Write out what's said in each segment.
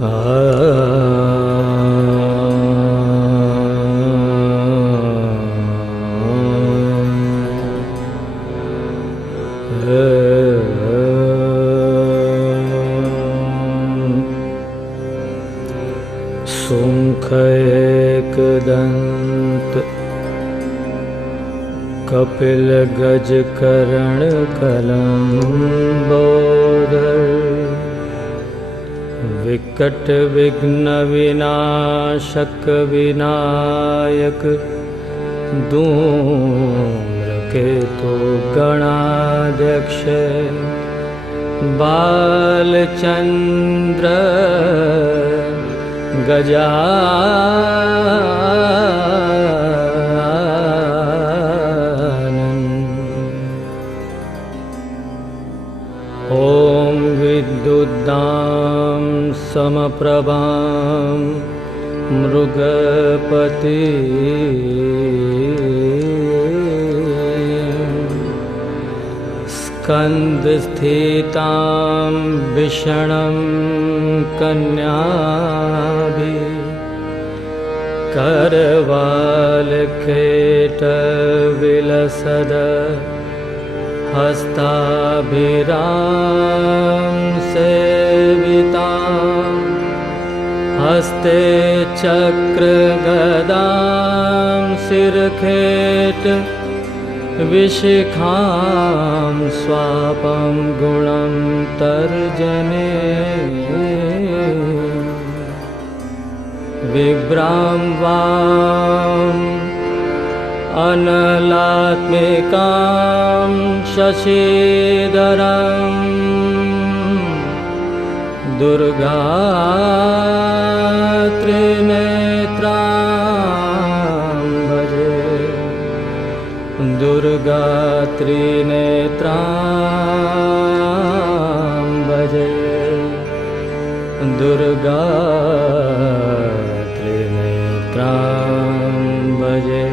शुंख एकदंत कपिल गज करण कलंबोदर विकट विघ्न विनाशक विनायक धूम्रकेतु गणाध्यक्ष बालचंद्र गजानन। ओम विद्युद्दां समप्रभां मृगपति स्कंदस्थितां विषणं कन्याभि करवालखेटविलसद हस्ताभिरां सेवितां हस्ते चक्र गदां शिरखेट विशिखां स्वापं गुणं तर्जने विभ्रां वां अनलात्मिकां शशिधरं दुर्गा त्रिनेत्रां भजे दुर्गा त्रिनेत्रां भजे दुर्गा त्रिनेत्रां भजे।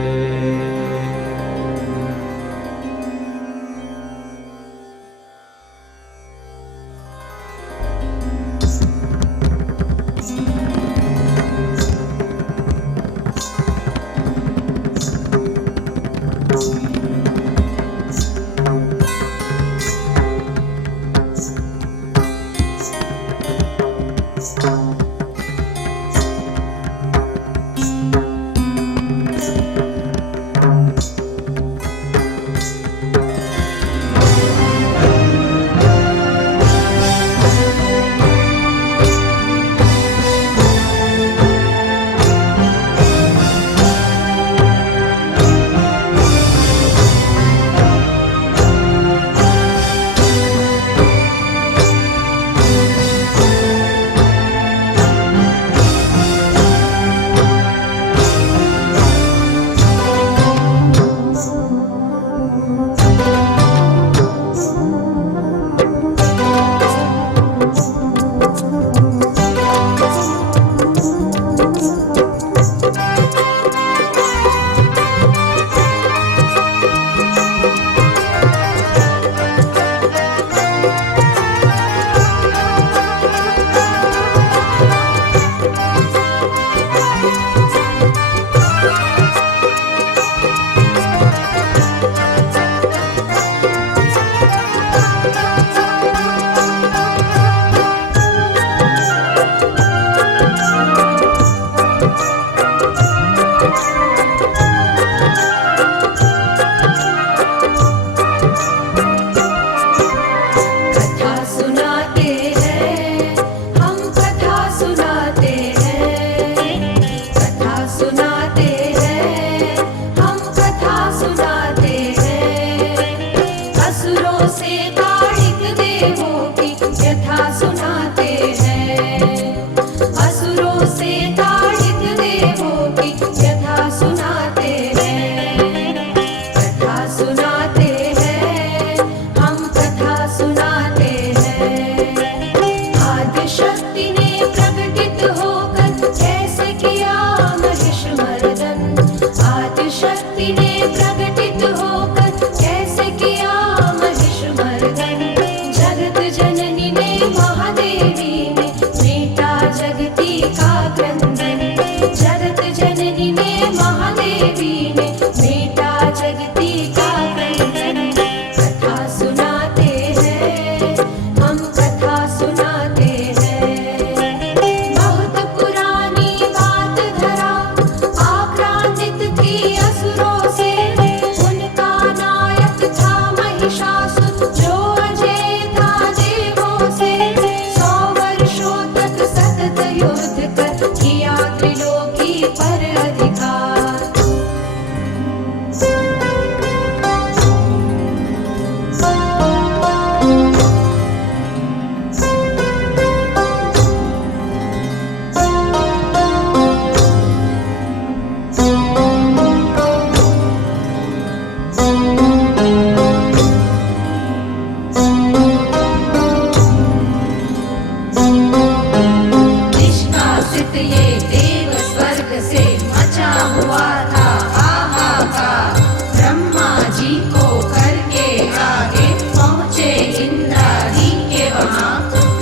जी को करके आगे पहुँचे इंद्रादी के वहाँ।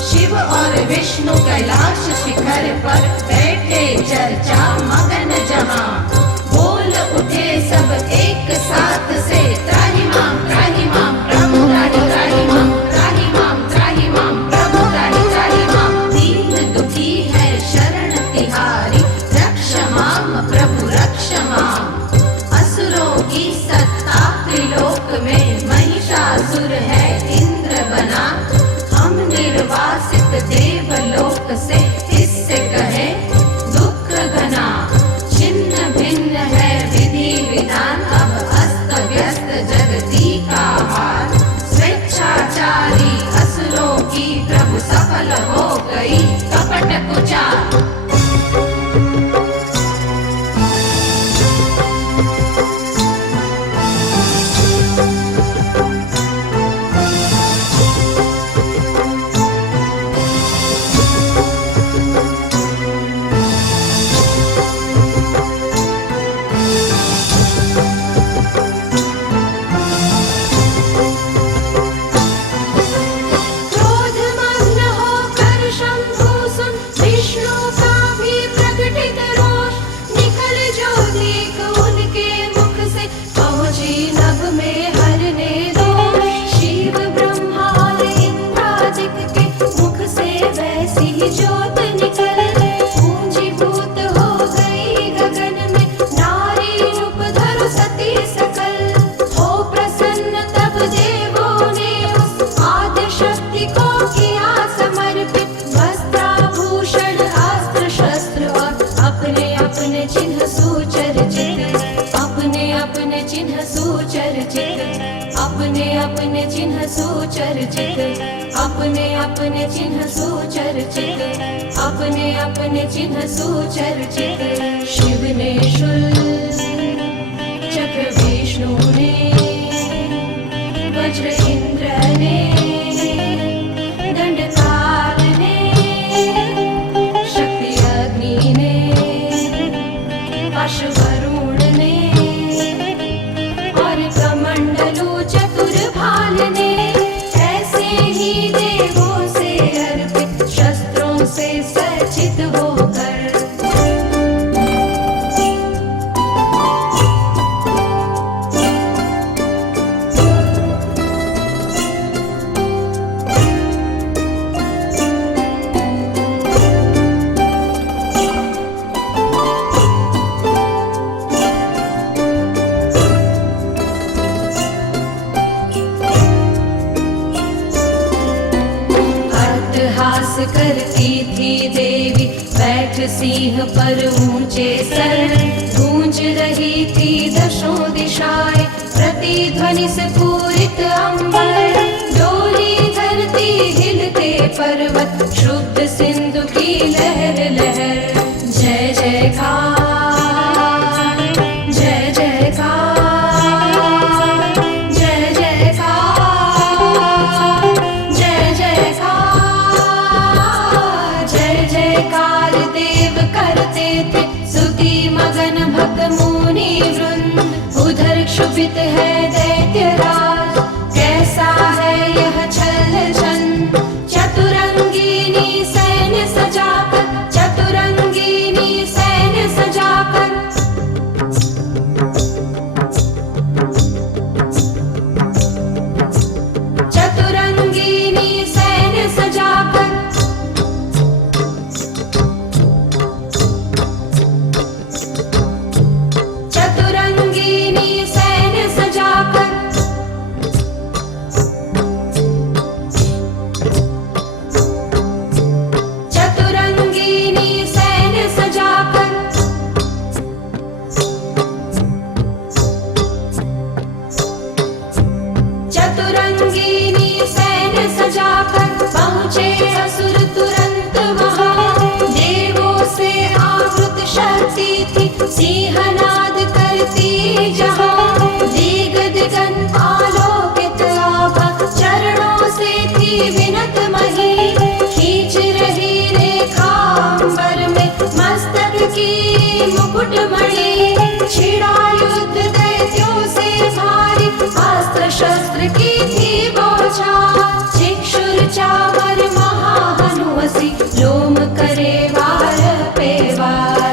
शिव और विष्णु कैलाश शिखर पर बैठे चर्चा मगन जहाँ। बोल उठे सब एक साथ से त्राहिमाम प्रभु त्राहिमाम, त्राहिमाम प्रभु त्राहिमाम। दीन दुखी है शरण तिहारी, रक्ष माम प्रभु रक्ष माम। असुरों की सत्ता त्रिलोक में, महिषासुर है इंद्र बना। हम निर्वासित देवलोक से इससे कहे दुख घना। छिन्न भिन्न है विधि विधान, अब अस्त व्यस्त जगती का हाल। स्वेच्छाचारी असुरों की प्रभु सफल हो गई कपट कुचाल। अपने अपने चिन्ह सुचर्चित, अपने अपने चिन्ह सुचर्चित, अपने अपने चिन्ह सुचर्चित। शिव ने शूल चक्र, विष्णु ने वज्र, इंद्र ने दंड, काल ने शक्ति, अग्नि ने पाश, वरुण ने और कमंडलू चतुर्भाल ने। ऐसे ही देवों से अर्पित, शस्त्रों से सज्जित होकर। करती थी देवी बैठ सिंह पर ऊंचे सर। गूंज रही थी दशों दिशाएं, प्रतिध्वनि से पूरित अंबर। डोली धरती हिलते पर्वत, शुद्ध सिंधु की लहर लहर। जय जयकार, जय जयकार, जय जयकार, जय जयकार। जय जयकार देव करते थे स्तुति मगन भक्त मुनि वृंद। उधर क्षुभित है दैत्यराज, कैसा है यह छल छंद। चतुरंगिनी सैन्य सजाकर, चतुरंगिनी सैन्य सजाकर। चतुरंगिनी सैन्य सजाकर। चतुरंगिनी सैन्य सजाकर। चतुरंगिनी सैन्य सजाकर। चतुरंगिनी सैन्य सजाकर पहुँचे असुर तुरंत वहाँ। देवों से आवृत शक्ति थी, सिंहनाद करती जहाँ। दिग दिगंत आलोकित आभा, चरणों से थी विनत मही। खींच रही रेखा अंबर में, मस्तक की मुकुट मणि। छिड़ा युद्ध दैत्यों से भारी, शस्त्र की थी बौछार चिक्षुर चावर महाहनुवसी लोम करे वार पे वार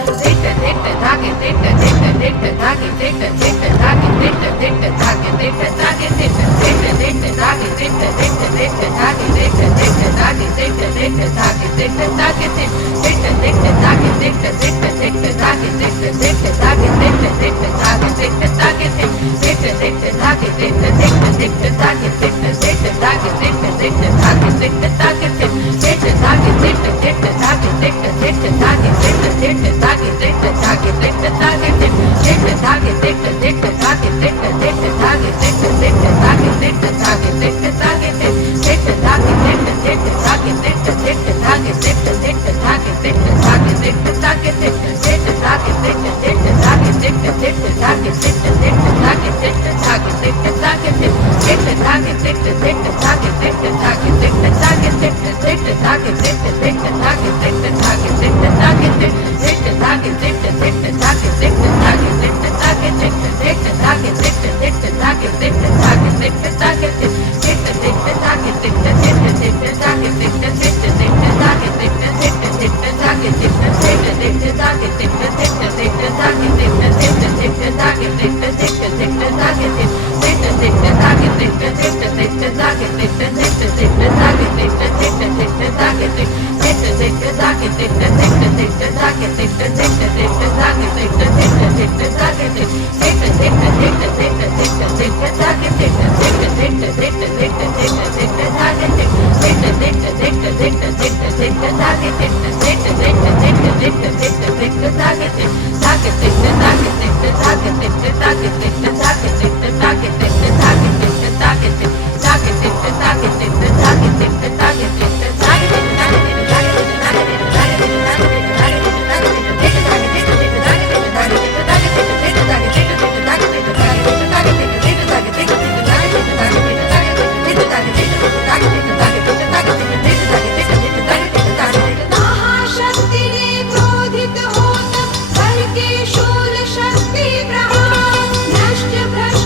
शूल शक्ति प्रहार नष्ट भ्रष्ट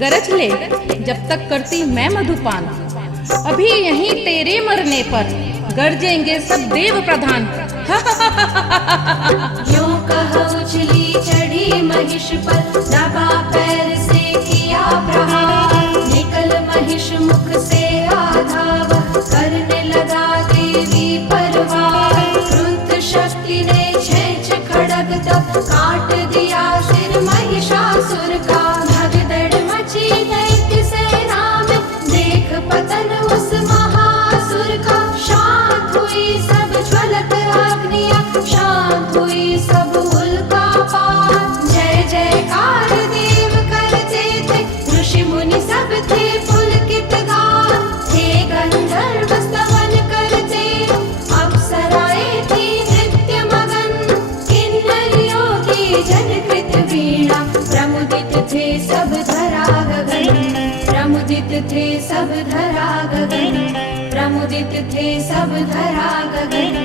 गरज ले जब तक करती मैं मधुपान। अभी यहीं तेरे मरने पर गरजेंगे सब देव प्रधान। यूं कह उछली चढ़ी महिष पर, दबा पैर से किया प्रहार। निकल महिष मुख से आधा वह, करने लगा देवी पर वार। क्रुद्ध शक्ति ने छेंच खड़ग तब, काट दिया सिर महिषासुर का। भगदड़ मची दैत्य सेना में, देख पतन उस महासुर का। शांत हुई सब ज्वलत अग्नियां, शांत हुई सब उल्कापात। जय जयकार देव करते थे, ऋषि मुनि सब थे पुलकित गान। थे गंधर्व स्तवन करते, अप्सराएं थी नृत्य मगन। किन्नरियों की जनकृत वीणा, प्रमुदित थे सब धरा गगन। प्रमुदित थे सब धरा गगन, प्रमुदित थे सब धरा गगन,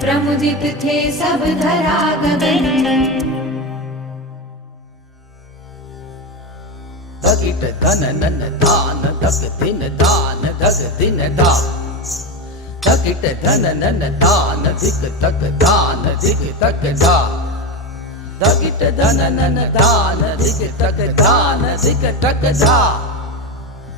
प्रमुदित थे सब धरा गगन। दगिट धन नन दान दग दिन दान दग दिन दा। दगिट धन नन दान दिग तक दान दिग तक दा। दगिट धन नन दान दिग तक दान दिग तक दा।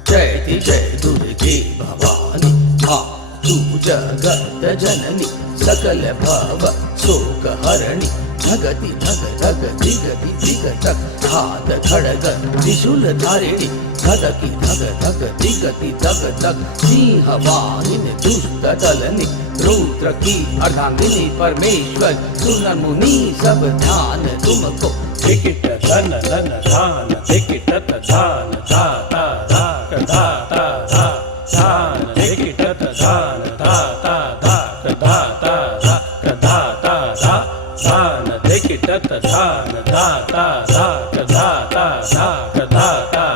जयति जय दुर्गे भवानी, हाँ तू जगत जननी। सकल भव शोक हरणी, धगति धग धग दिगति दिग तक। हाथ खड़ग त्रिशूल धारिणी, धगति धग धग दिगति दग तक। सिंह वाहिन दुष्ट दलनी, रुद्र की अर्धांगिनी परमेश्वर। सुन मुनि सब ध्यान तुमको। धिकिट धन धन धान धिकिट धान धा धा धा धा धा धा धान धिकिट धान धा धा धा धा धा धा धा धा धा धान धिकिट धान धा धा धा धा धा धा धा धा